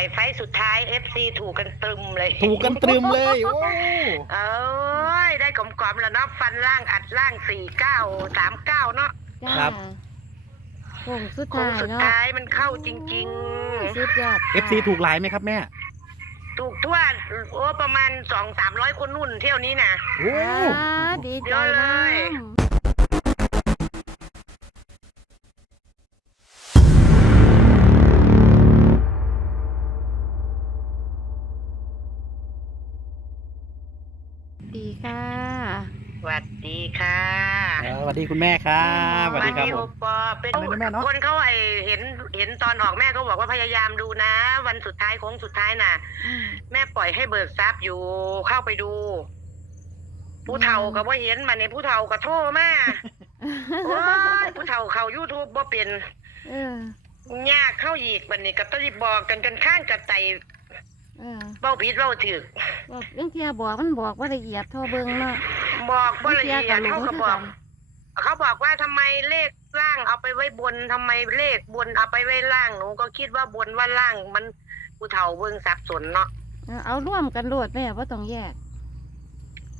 ไอ้ไฟล์สุดท้าย FC ถูกกันตรึมเลยถูกกันตรึมเลย โอ้เอ้ยได้กลมๆแล้วเนาะฟันล่างอัดล่างสี่เก้าสามเก้าเนาะจ้าโค้งสุดโค้ท้างยสุดเนาะท้ายมันเข้าจริง สุดยอดเอฟซีถูกหลายไหมครับแม่ ๆ ถูกทั่วโอ้ประมาณสองสามร้อยคนนุ่นเที่ยวนี้นะ โอ้ อ่าดีใจเยอะเลนะ ย ดีค่ะสวัสดีค่ะเออสวัสดีคุณแม่ครับสวัสดีครับโอผมปอเป็นอะไรนะแม่เนาะคนเขาไอเห็นเห็นตอนออกแม่ก็บอกว่าพยายามดูนะ วันสุดท้ายโค้งสุดท้ายน่ะ อืม แม่ปล่อยให้เบิกทรัพย์อยู่เข้าไปดู ผู้เฒ่าก็บ่เห็นมาในผู้เฒ่าก็โทรมาโอ้ยผู้เฒ่าเขา YouTube บ่เป็นเออ ยากเข้าอีกบัดนี้ก็ต้องบอกกันกันข้างกระไตเออ เบ้าผิดเบ้าถูก บอกเรื่องเทียบอกมันบอกว่าละเอียดเท่อเบิ่งเนาะบอกบ่ละเอียดบงเท่าทีกับหลบอกงเขาบอกว่าทำไมเลขล่างเอาไปไว้บนทำไมเลขบนเอาไปไว้ล่างหนูก็คิดว่าบนว่าล่างมันผู้เฒ่าเบิ่งสับสนเนาะเออเอาร่วมกันโลดแม่ว่าต้องแยก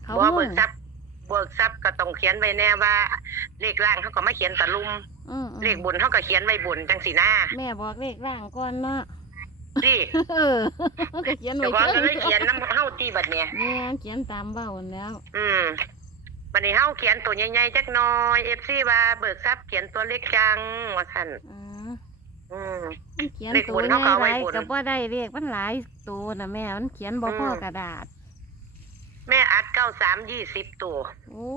เขาว่ามุ่เบิงกทรัพย์เบิกทรัพย์ก็ต้องเขียนไว้แน่ว่า เลขล่างเขาก็ไม่เขียนตะลุม อืมอืมเลขบนเขาก็เขียนไว้บนจังสีหน้า แม่บอกเลขร่างก่อนเนาะ สิเออก็เขียนแต่ไว้ว่าเถก็อะเลยเขียนน้ำเฮ้าตีบัดเนี่ยแม่เขียนตามเบ้าหั่นแล้ว อืมบัดนี้เฮ้าเขียนตัวใหญ่ๆจักหน่อยเอฟซีว่าเบิกทรัพย์เขียนตัวเล็กจังว่าสั่นอ๋ออืม มันเขียนเลขตับวนเขาก็เอาหไว้ลายบน ๆก็บ่ได้เลขมันหลายตัวนะแม่ มันเขียนบ่พอมกระดาษแม่อัดเก้าสามยี่สิบตัวโอ้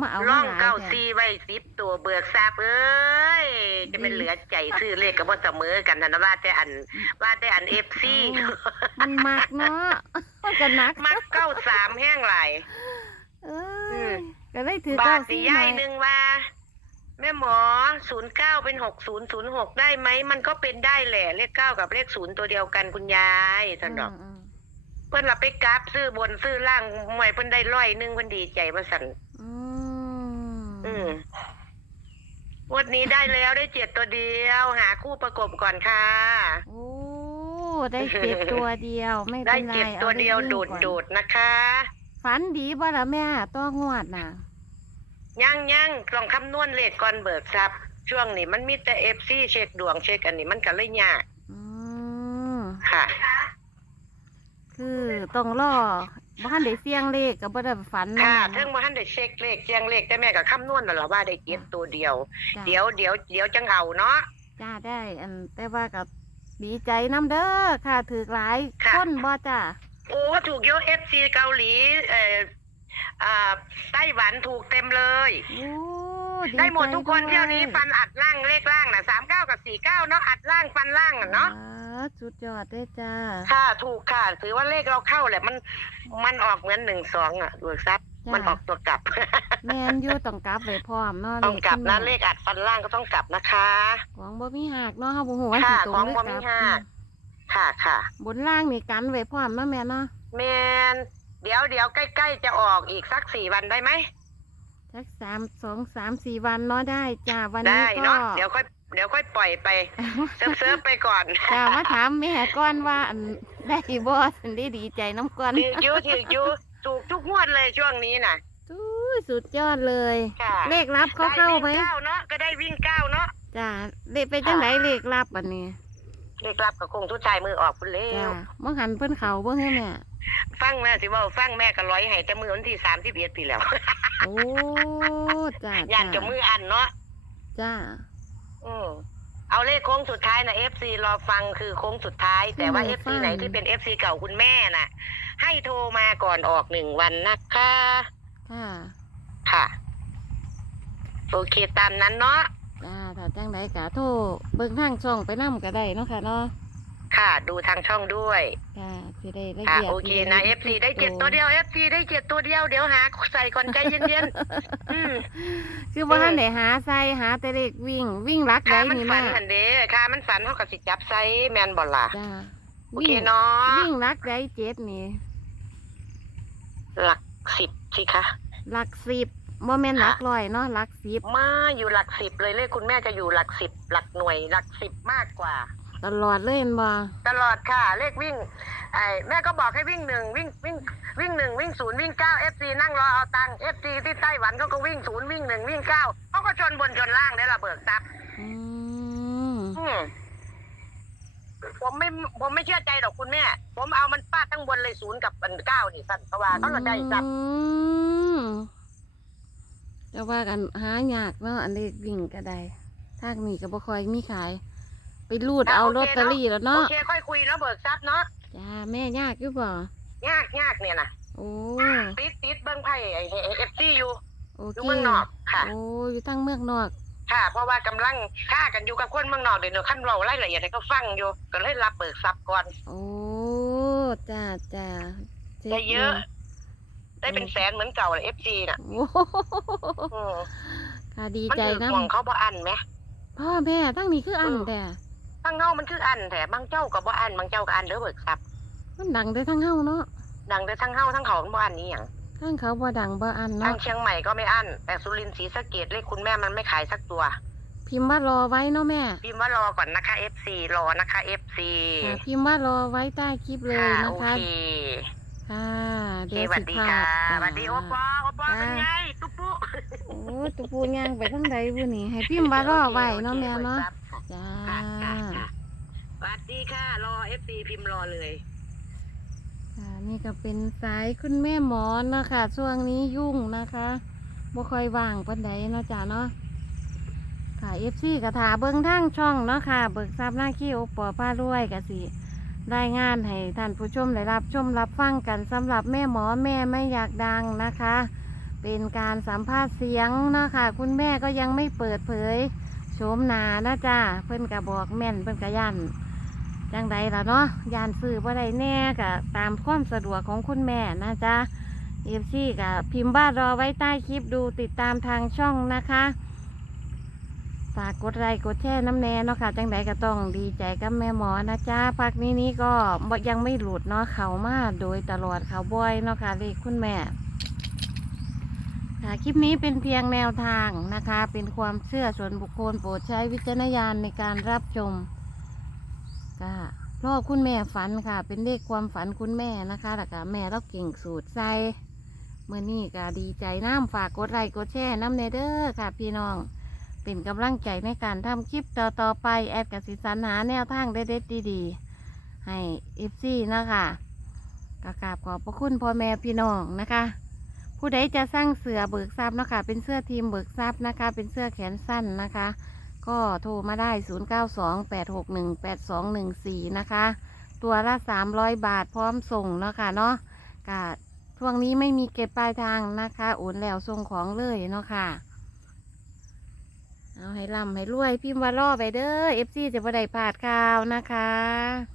มาเอาร่องหลยเก้าแท้ซีไว้สิบตัวเบิกทรัพย์เอ้ยจะเป็นเหลือใจซื้อเลขกับว่าเสมอกันนะว่าแต่อันว่าแต่อันเอฟซีมันมักเนาะมันก็นักมักเก้าสามแห้งไหลายเออือมก็ได้ถือบาเก้าทสีสี่ใหญ่ใบหนึ่งว่าแม่หมอศูนย์เก้าเป็นหกศูนย์ศูนย์หกได้ไหม มันก็เป็นได้แหละ เลขเก้ากับเลขศูนย์ตัวเดียวกันคุณยายสันดอกอืม เพื่อนเราไปกราฟซื้อบนซื้อล่างหวยเพิ่นได้ร้อยหนึงเพิ่นดีใจว่าสันอืมอืมงวันนี้ได้แล้วได้เจ็ดตัวเดียว หาคู่ประกบก่อนค่ะ โอ้ได้เจ็บตัวเดียว ไม่ได้เป็นไรเจ็ดอาตัวเดียวลขโดวิ่ดงก่อนโดดๆนะคะ ฝันดีบ่ล่ะแม่ต้องงวดน่ะ ย่างย่างลองคำนวณเลขก่อนเบิกทรัพย์ช่วงนี้มันมีแต่เอฟซีเช็คดวงเช็คอันนี้มันก็เลยยากอืมค่ะ คือต้องรอบ่ทันได้เสี่ยงเลขก็บ่ได้ฝันค่ะแม่เทิงบ่ทันได้เช็คเลขเจียงเลขแต่แม่ก็คำนวณนั่นล่ะว่าได้เก็บตัวเดียวจ้ะเดี๋ยวเดี๋ยวเดี๋ยวจังเอาเนาะ จ้าได้ อันแต่ว่ากับดีใจน้ำเด้อค่ะถือหลายค่ะ คนบ่จ้าโอ้ถูกเยอะเอฟซีเกาหลีเอ่ออ่าไต้หวันถูกเต็มเลย โอ้ ได้หมดทุกคนใจเที่ยวนี้ฟันอัดล่างเลขล่างน่ะสามเก้ากับสี่เก้าเนาะอัดล่างฟันล่างอะเนาะอ่าสุดยอดเด้อจ้า ค่ะถูกค่ะ ถือว่าเลขเราเข้าแหละมันมันออกเหมือนหนึ่งสองอะดูซับจ้ะมันออกตัวกลับ แม่นอยู่ต้องกลับไว้พร้อมเนาะต้องกลับนะขึ้เลขอัดฟันล่างก็ต้องกลับนะคะของบ่มีหักเนาะเฮาบ่ฮู้ว่าสิค่ะตรงของหรือบ่กมีลับหักค่ะค่ะ บนล่างนี่กันไว้พร้อมเนาะแม่เนาะแมนเดี๋ยวเดี๋ยวใกล้ๆจะออกอีกสักสี่วันได้ไหม สักสามสองสามสี่วันเนาะได้จ้าวันนี้ได้ก็เนาะเดี๋ยวค่อยเดี๋ยวค่อยปล่อยไปเซิร์ฟเซิร์ฟไปก่อนจ้ามาถามแม่ก่อนว่าอันได้บ่สันได้ดีใจน้ำก่อนถืออยูถืออยูถูกทุกงวดเลยช่วงนี้น่ะอู้ยสุดยอดเลย ค่ะเลขลับเขาเข้าไหมด้วิ่งเก้าเนาะก็ได้วิ่งเก้าเนาะจ้าเลขไปจังไหนเลขลับอันนี้ เลขรับกับคงทุกชายมือออกพุ่นเร็จ้าวมื่หันเพิ่นเขาเบิ่งให้แม่ฟังแม่สิเว่าฟังแม่ก็ร้อยให้แต่มือวันที่สามที่เบียดปีแล้วโอ้จ้าย่านจะมืออันเนาะจ้าอืมเอาเลขโค้งสุดท้ายนะเอฟซีรอฟังคือโค้งสุดท้าย แต่ว่าอืเอมฟซีฟังไหนที่เป็นเอฟซีเก่าคุณแม่น่ะ ให้โทรมาก่อนออกหนึ่งวันนะคะ ค่ะ ค่ะ โอเคตามนั้นเนาะ จ้าถ้าจังไหนกะโทรเบิ่งทางช่องไปนํก็ได้เนาะค่ะเนาะค่ะ ดูทางช่องด้วยค่ะสิได้ละค่ะเอียดโอเคนะเอฟซีได้เจ็ดตัวเดียวเอฟซีได้เจ็ดตัวเดียวเดี๋ยวหาใส่ก่อนใจเย็นๆอืมคือบ่ทันได้หาใส่หาแต่เลขวิ่ง วิ่งรักได้ค่ะมันนี่ฝัแม่นหันเด้ค่ะมันฝันเท่ากับสิจับไซแมนบอลล่ะจ้าโอเควิ่งเนาะวิ่งรักได้เจ็ดนี่หลักสิบสิคะหลักสิบ บ่แม่นหลักร้อยเนาะหลักสิบมาอยู่หลักสิบเลยเลขคุณแม่จะอยู่หลักสิบหลักหน่วยหลักสิบมากกว่าเตลอดเลยเห็นบ่ตลอดค่ะ เลขวิ่งไอ้แม่ก็บอกให้วิ่งหนึ่งวิ่งวิ่งวิ่งหนึ่งวิ่งศูนย์วิ่งเก้าเอฟซีนั่งรอเอาตังค์เอฟซีที่ไต้หวันเขาก็วิ่งศูนย์วิ่งหนึ่งวิ่งเก้าเขาก็ชนบนชนล่างได้ระเบิดตับอืมอืมผมไม่ผมไม่เชื่อใจหรอกคุณแม่ ผมเอามันป้าดทั้งบนเลยศูนย์กับอันเก้านี่สั่นเขาว่าเขาเราได้จับอืม จะว่ากันหายากเนาะอันเล็กวิ่งก็ได้ทางนี้ก็บ่ค่อยมีขาย ไปรูดอะเอาโอเคลอตเตอรี่แล้วโอเนาะเคค่อยคุยเนาะเบิกทรัพย์เนาะจ้าแม่ยากอยู่บ่ยากยากเนี่ยนะโอ้ติดติดเบิ้งไพ่ไอเอฟซีอยู่โออเคยู่เมืองนอกค่ะโอ้อยู่ทั้งเมืองนอกค่ะ เพราะว่ากำลังฆ่ากันอยู่กับคนเมืองนอกเดี๋ยวหนูขั้นเราไล่ละเอียดให้เขาฟังอยู่ ก็เลยรับเบิกทรัพย์ก่อน โอ้จ้าจ้าจ็ได้เยอะล ได้เป็นแสนเหมือนเก่าเลยเอฟซีน่ะโอ้โหอืมค่ะดีมันใจถือนะห่วงเขาบ่อันไหมพ่อแม่ทั้งนี้คืออันแต่ทั้งเงามันคืออันแต่บางเจ้าก็บ่อันบางเจ้าก็อันเด้อเบิกทรัพย์มันดังได้ทั้งเฮาเนาะดังแต่ทั้งเฮาทั้งเขาบ่อันนี้อย่างทั้งเขาบ่ดังบ่อันทาเนาะงเชียงใหม่ก็ไม่อันแต่สุรินทร์ศรีสะเกดเลขคุณแม่มันไม่ขายสักตัว พิมพ์ว่ารอไว้เนาะแม่พิมพ์ว่ารอก่อนนะคะ FC รอนะคะ FC ค่ะพิมพ์ว่ารอไว้ใต้คลิปเลยค่ะนะโอคะ เค ค่ะโอเคเดี๋ยวสวัสิสดีพาค่ะจ้าสวัสดีโอปอโอปอเป็นไงตุ๊ปุ๊โอ้ตุปูย่างไปทั้งใดบุนี่ให้พิมพ์ว่ารอไว้เนาะแม่เนาะจ้าค่ะค่ะค่ะสวัสดีค่ะ รอ FC พิมพ์รอเลยค่ะนี่ก็เป็นสายคุณแม่หมอนเนาะคะช่วงนี้ยุ่งนะคะบ่ค่อยว่างปานใดเนาะจ้าเนาะค่ะเอฟซีกระถาเบิ้งทางช่องเนาะค่ะ เบิกทรัพย์หน้าขี้โอปอป้ารวยกะสิ รายงานให้ท่านผู้ชมได้รับชมรับฟังกันสำหรับแม่หมอแม่ไม่อยากดังนะคะ เป็นการสัมภาษณ์เสียงนะคะ คุณแม่ก็ยังไม่เปิดเผยโฉมหนานะจ้าเพิ่นกระบอกแม่นเพิ่นกระยันจังใดล่ะเนาะยานซื้อบ่าไดแน่กะตามความสะดวกของคุณแม่นะจ๊ะเอฟซีกะพิมพ์บ้านรอไว้ใต้คลิปดูติดตามทางช่องนะคะ ฝากกดไลค์กดแชร์น้ำแน่เนาะค่ะ จังใดก็ต้องดีใจกับแม่หมอนะจ๊ะพักนี้นี้ก็ยังไม่หลุดเนาะเขามาโดยตลอดเขาบ่อยเนาะค่ะเลขคุณแม่ค่ะคลิปนี้เป็นเพียงแนวทางนะคะ เป็นความเชื่อส่วนบุคคลโปรดใช้วิจารณญาณในการรับชมก็รอบคุณแม่ฝันค่ะ เป็นเลขความฝันคุณแม่นะคะแล้วก็แม่เราเก่งสูตรใส่เมื่อนี้ก็ดีใจน้ำฝากกดไลค์กดแชร์น้ำเนเด้อค่ะ พี่น้อง เป็นกำลังใจในการทำคลิปต่อต่อๆไปแอดกับสิสรรหาแนวทางเด็ดๆดีๆ ให้เอฟซีนะคะกราบขอบพระคุณพ่อแม่พี่น้องนะคะ ผู้ใดจะสร้างเสือเบิกทรัพย์นะคะเป็นเสื้อทีมเบิกทรัพย์นะคะ เป็นเสื้อแขนสั้นนะคะ ก็โทรมาได้ 0928618214 นะคะ ตัวละ 300 บาทพร้อมส่งเนาะค่ะเนาะกะช่วงนี้ไม่มีเก็บปลายทางนะคะโอนแล้วส่งของเลยเนาะค่ะ เอาให้ร่ำให้รวยพิมพ์ว่ารอไปเด้อเอฟซีจะบ่ได้พลาดข่าวนะคะ